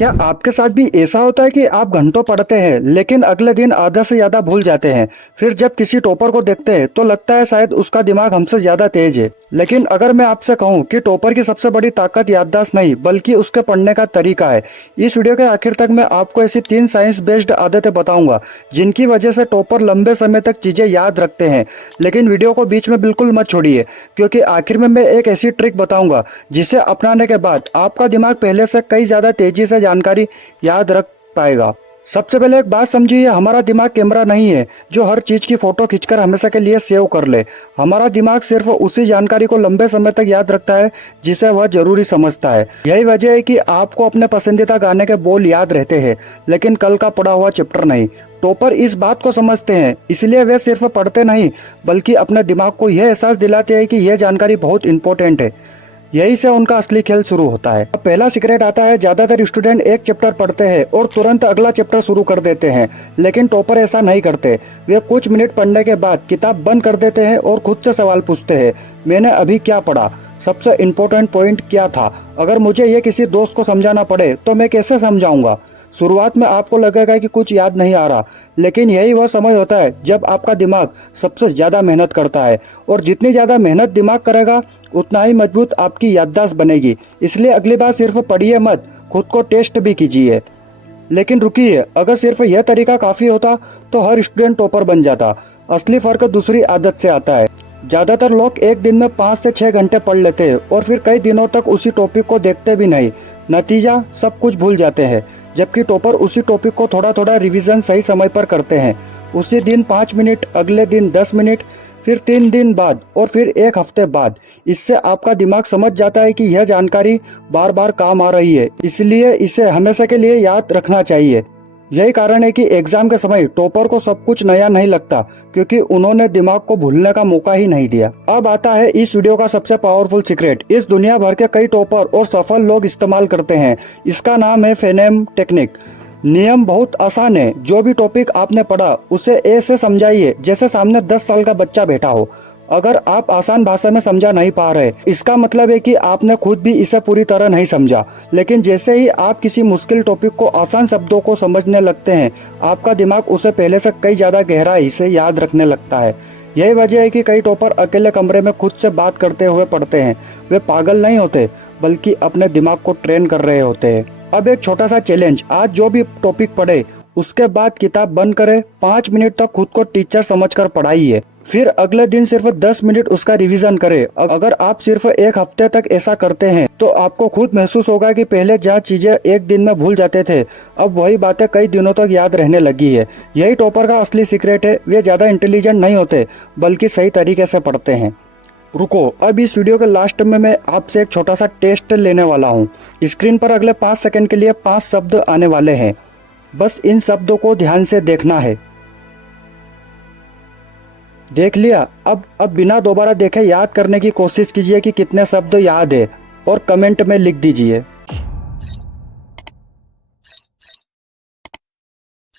क्या आपके साथ भी ऐसा होता है कि आप घंटों पढ़ते हैं लेकिन अगले दिन आधा से ज्यादा भूल जाते हैं। फिर जब किसी टॉपर को देखते हैं तो लगता है शायद उसका दिमाग हमसे ज्यादा तेज है। लेकिन अगर मैं आपसे कहूं कि टॉपर की सबसे बड़ी ताकत याददाश्त नहीं बल्कि उसके पढ़ने का तरीका है। इस वीडियो के आखिर तक मैं आपको ऐसी 3 साइंस बेस्ड आदतें बताऊंगा जिनकी वजह से टॉपर लंबे समय तक चीजें याद रखते हैं। लेकिन वीडियो को बीच में बिल्कुल मत छोड़िए, क्योंकि आखिर में मैं एक ऐसी ट्रिक बताऊंगा जिसे अपनाने के बाद आपका दिमाग पहले से कई ज्यादा तेजी से जानकारी याद रख पाएगा। सबसे पहले एक बात समझिए, हमारा दिमाग कैमरा नहीं है जो हर चीज की फोटो खींचकर हमेशा के लिए सेव कर ले। हमारा दिमाग सिर्फ उसी जानकारी को लंबे समय तक याद रखता है जिसे वह जरूरी समझता है। यही वजह है कि आपको अपने पसंदीदा गाने के बोल याद रहते हैं लेकिन कल का पढ़ा हुआ चैप्टर नहीं। टॉपर इस बात को समझते हैं, इसलिए वे सिर्फ पढ़ते नहीं बल्कि अपने दिमाग को यह एहसास दिलाते हैं कि यह जानकारी बहुत इंपॉर्टेंट है। यही से उनका असली खेल शुरू होता है। अब पहला सीक्रेट आता है, ज्यादातर स्टूडेंट एक चैप्टर पढ़ते हैं और तुरंत अगला चैप्टर शुरू कर देते हैं, लेकिन टॉपर ऐसा नहीं करते। वे कुछ मिनट पढ़ने के बाद किताब बंद कर देते हैं और खुद से सवाल पूछते हैं, मैंने अभी क्या पढ़ा, सबसे इम्पोर्टेंट पॉइंट क्या था, अगर मुझे ये किसी दोस्त को समझाना पड़े तो मैं कैसे समझाऊंगा। शुरुआत में आपको लगेगा कि कुछ याद नहीं आ रहा, लेकिन यही वह समय होता है जब आपका दिमाग सबसे ज्यादा मेहनत करता है, और जितनी ज्यादा मेहनत दिमाग करेगा उतना ही मजबूत आपकी याददाश्त बनेगी। इसलिए अगली बार सिर्फ पढ़िए मत, खुद को टेस्ट भी कीजिए। लेकिन रुकिए, अगर सिर्फ यह तरीका काफी होता तो हर स्टूडेंट टॉपर बन जाता। असली फर्क दूसरी आदत से आता है। ज्यादातर लोग एक दिन में 5 से 6 घंटे पढ़ लेते हैं और फिर कई दिनों तक उसी टॉपिक को देखते भी नहीं। नतीजा, सब कुछ भूल जाते हैं। जबकि टॉपर उसी टॉपिक को थोड़ा थोड़ा रिवीजन सही समय पर करते हैं। उसी दिन 5 मिनट, अगले दिन 10 मिनट, फिर 3 दिन बाद और फिर 1 हफ्ते बाद। इससे आपका दिमाग समझ जाता है कि यह जानकारी बार बार काम आ रही है, इसलिए इसे हमेशा के लिए याद रखना चाहिए। यही कारण है कि एग्जाम के समय टॉपर को सब कुछ नया नहीं लगता, क्योंकि उन्होंने दिमाग को भूलने का मौका ही नहीं दिया। अब आता है इस वीडियो का सबसे पावरफुल सीक्रेट। इस दुनिया भर के कई टॉपर और सफल लोग इस्तेमाल करते हैं। इसका नाम है फेनेम टेक्निक। नियम बहुत आसान है। जो भी टॉपिक आपने पढ़ा उसे ऐसे समझाइए जैसे सामने 10 साल का बच्चा बैठा हो। अगर आप आसान भाषा में समझा नहीं पा रहे, इसका मतलब है कि आपने खुद भी इसे पूरी तरह नहीं समझा। लेकिन जैसे ही आप किसी मुश्किल टॉपिक को आसान शब्दों को समझने लगते हैं, आपका दिमाग उसे पहले से कई ज्यादा गहराई से याद रखने लगता है। यही वजह है कि कई टॉपर अकेले कमरे में खुद से बात करते हुए पढ़ते हैं। वे पागल नहीं होते बल्कि अपने दिमाग को ट्रेन कर रहे होते हैं। अब एक छोटा सा चैलेंज, आज जो भी टॉपिक पढ़े उसके बाद किताब बंद करें, 5 मिनट तक खुद को टीचर समझकर पढ़ाइए। फिर अगले दिन सिर्फ 10 मिनट उसका रिवीजन करें। अगर आप सिर्फ 1 हफ्ते तक ऐसा करते हैं तो आपको खुद महसूस होगा कि पहले जहाँ चीजें एक दिन में भूल जाते थे, अब वही बातें कई दिनों तक याद रहने लगी है। यही टॉपर का असली सीक्रेट है। वे ज्यादा इंटेलिजेंट नहीं होते बल्कि सही तरीके से पढ़ते हैं। रुको, अब इस वीडियो के लास्ट में मैं आपसे एक छोटा सा टेस्ट लेने वाला हूँ। स्क्रीन पर अगले 5 सेकंड के लिए 5 शब्द आने वाले हैं। बस इन शब्दों को ध्यान से देखना है। देख लिया? अब बिना दोबारा देखे याद करने की कोशिश कीजिए कि कितने शब्द याद है और कमेंट में लिख दीजिए।